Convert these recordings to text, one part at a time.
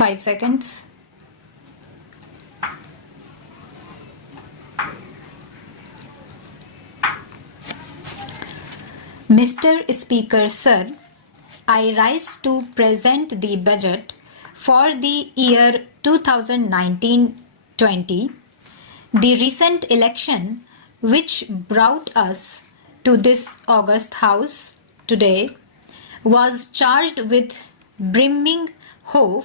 5 seconds. Mr. Speaker, Sir, I rise to present the budget for the year 2019-20. The recent election, which brought us to this august house today, was charged with brimming hope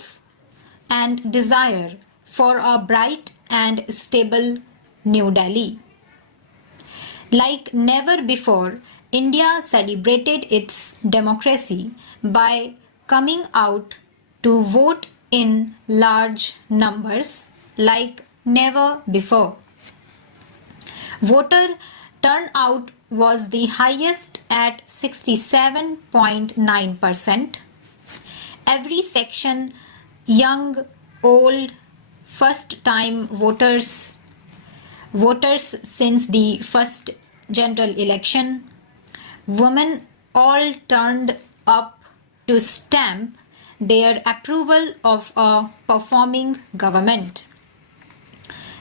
and desire for a bright and stable New Delhi. Like never before, India celebrated its democracy by coming out to vote in large numbers like never before. Voter turnout was the highest at 67.9%. Every section, young, old, first-time voters since the first general election, women all turned up to stamp their approval of a performing government.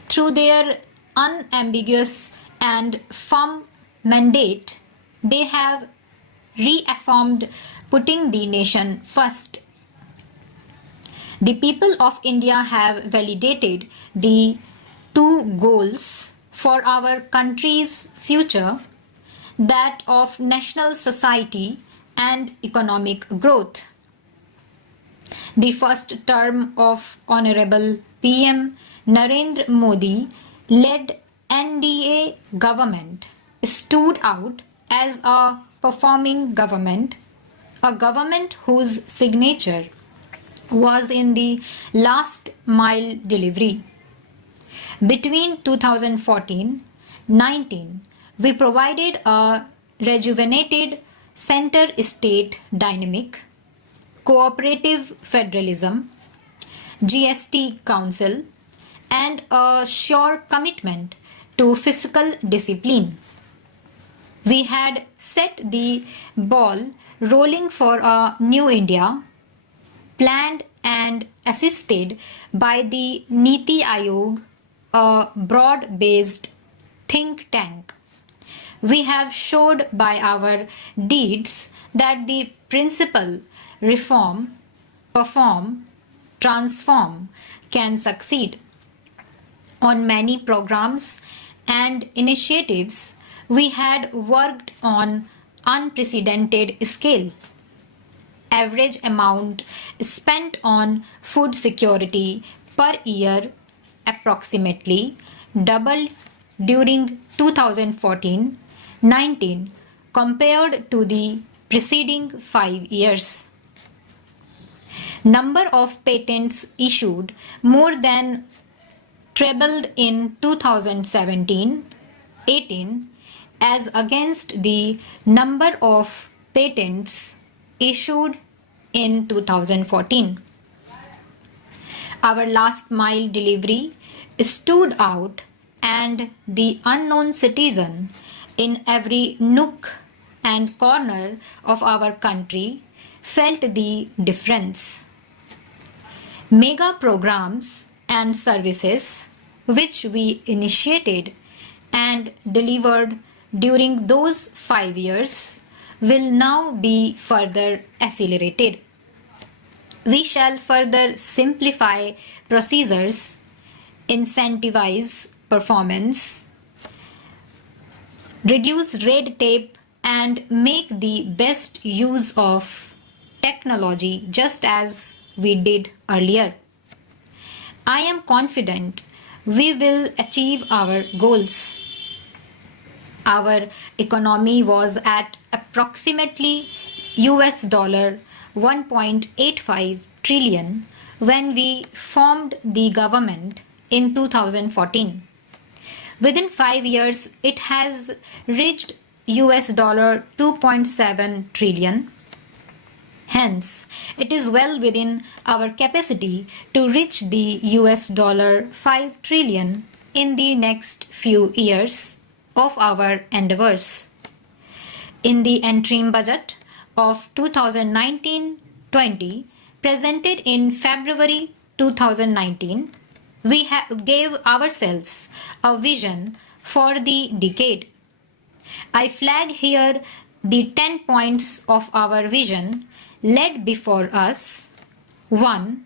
Through their unambiguous and firm mandate, they have reaffirmed putting the nation first. The people of India have validated the two goals for our country's future, that of national society and economic growth. The first term of Honorable PM Narendra Modi led NDA government stood out as a performing government, a government whose signature was in the last mile delivery. Between 2014-19, we provided a rejuvenated center-state dynamic, cooperative federalism, GST Council, and a sure commitment to fiscal discipline. We had set the ball rolling for a new India, planned and assisted by the Niti Aayog, a broad-based think tank. We have showed by our deeds that the principle reform, perform, transform can succeed. On many programs and initiatives, we had worked on unprecedented scale. Average amount spent on food security per year approximately doubled during 2014-19 compared to the preceding 5 years. Number of patents issued more than trebled in 2017-18 as against the number of patents issued in 2014. Our last mile delivery stood out, and the unknown citizen in every nook and corner of our country felt the difference. Mega programs and services which we initiated and delivered during those 5 years will now be further accelerated. We shall further simplify procedures, incentivize performance, reduce red tape, and make the best use of technology just as we did earlier. I am confident we will achieve our goals. Our economy was at approximately $1.85 trillion when we formed the government in 2014. Within 5 years, it has reached $2.7 trillion. Hence, it is well within our capacity to reach the $5 trillion in the next few years of our endeavors. In the interim budget of 2019-20 presented in February 2019, we gave ourselves a vision for the decade. I flag here the 10 points of our vision laid before us. 1.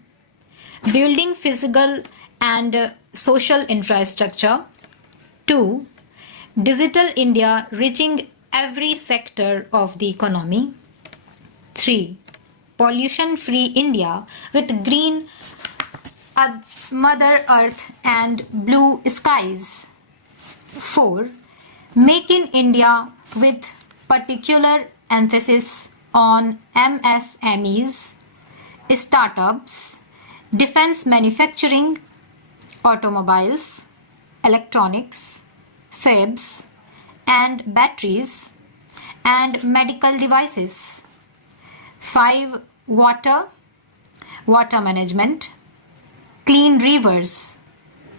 Building physical and social infrastructure. 2. Digital India reaching every sector of the economy. 3. Pollution-free India with green Mother Earth and blue skies. 4. Make in India with particular emphasis on MSMEs, startups, defense manufacturing, automobiles, electronics, fabs, and batteries, and medical devices. 5. Water management, clean rivers.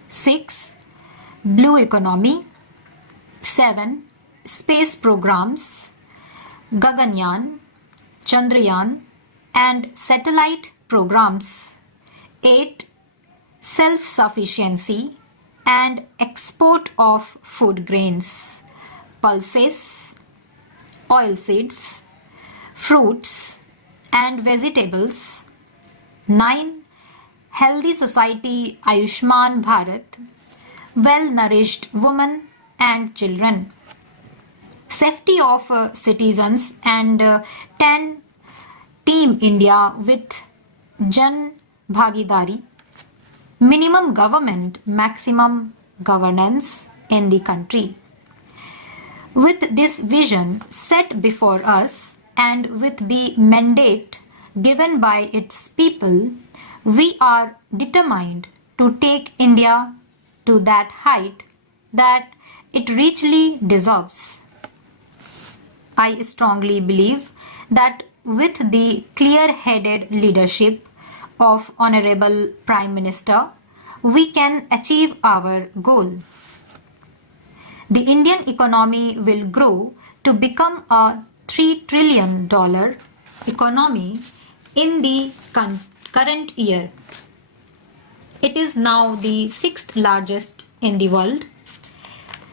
6. Blue economy. 7. Space programs, Gaganyaan, Chandrayaan, and satellite programs. 8. Self-sufficiency and export of food grains, pulses, oilseeds, fruits, and vegetables. 9. Healthy society, Ayushman Bharat, well-nourished women and children. Safety of citizens, and 10. Team India with Jan Bhagidari. Minimum government, maximum governance in the country. With this vision set before us and with the mandate given by its people, we are determined to take India to that height that it richly deserves. I strongly believe that with the clear-headed leadership of Honorable Prime Minister, we can achieve our goal. The Indian economy will grow to become a $3 trillion economy in the current year. It is now the 6th largest in the world.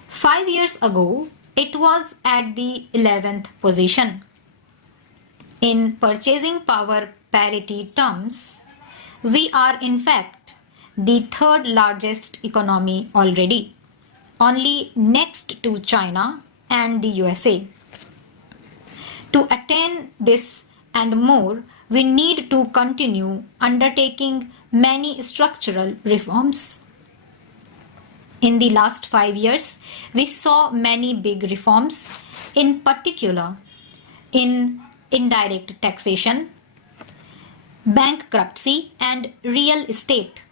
5 years ago, it was at the 11th position. In purchasing power parity terms, we are in fact the 3rd largest economy already, only next to China and the USA. To attain this and more, we need to continue undertaking many structural reforms. In the last 5 years, we saw many big reforms, in particular in indirect taxation, bankruptcy, and real estate.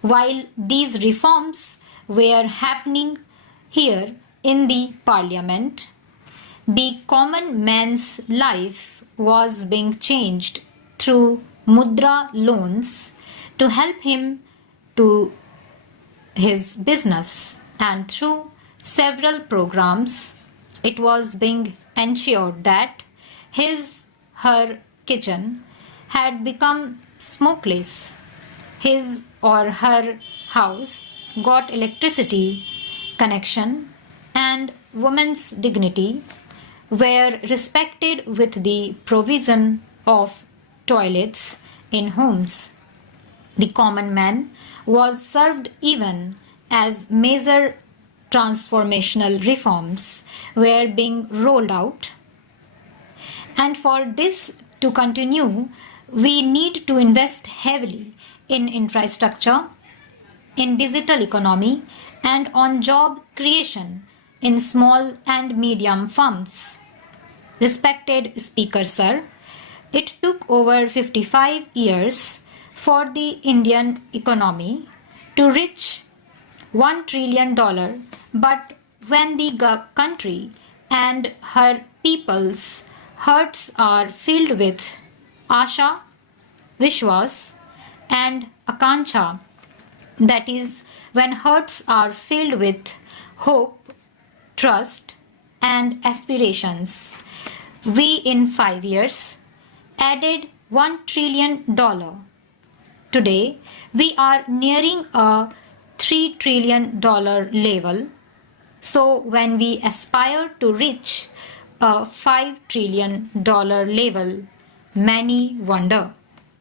While these reforms were happening here in the parliament, the common man's life was being changed through mudra loans to help him to his business, and through several programs it was being ensured that her kitchen had become smokeless. His or her house got electricity connection, and women's dignity were respected with the provision of toilets in homes. The common man was served even as major transformational reforms were being rolled out. And for this to continue, we need to invest heavily in infrastructure, in digital economy, and on job creation in small and medium firms. Respected Speaker Sir, it took over 55 years for the Indian economy to reach $1 trillion, but when the country and her people's hearts are filled with Asha, Vishwas, and Akanksha, that is, when hearts are filled with hope, trust, and aspirations, we in 5 years added $1 trillion Today, we are nearing a $3 trillion level. So, when we aspire to reach a $5 trillion level, many wonder,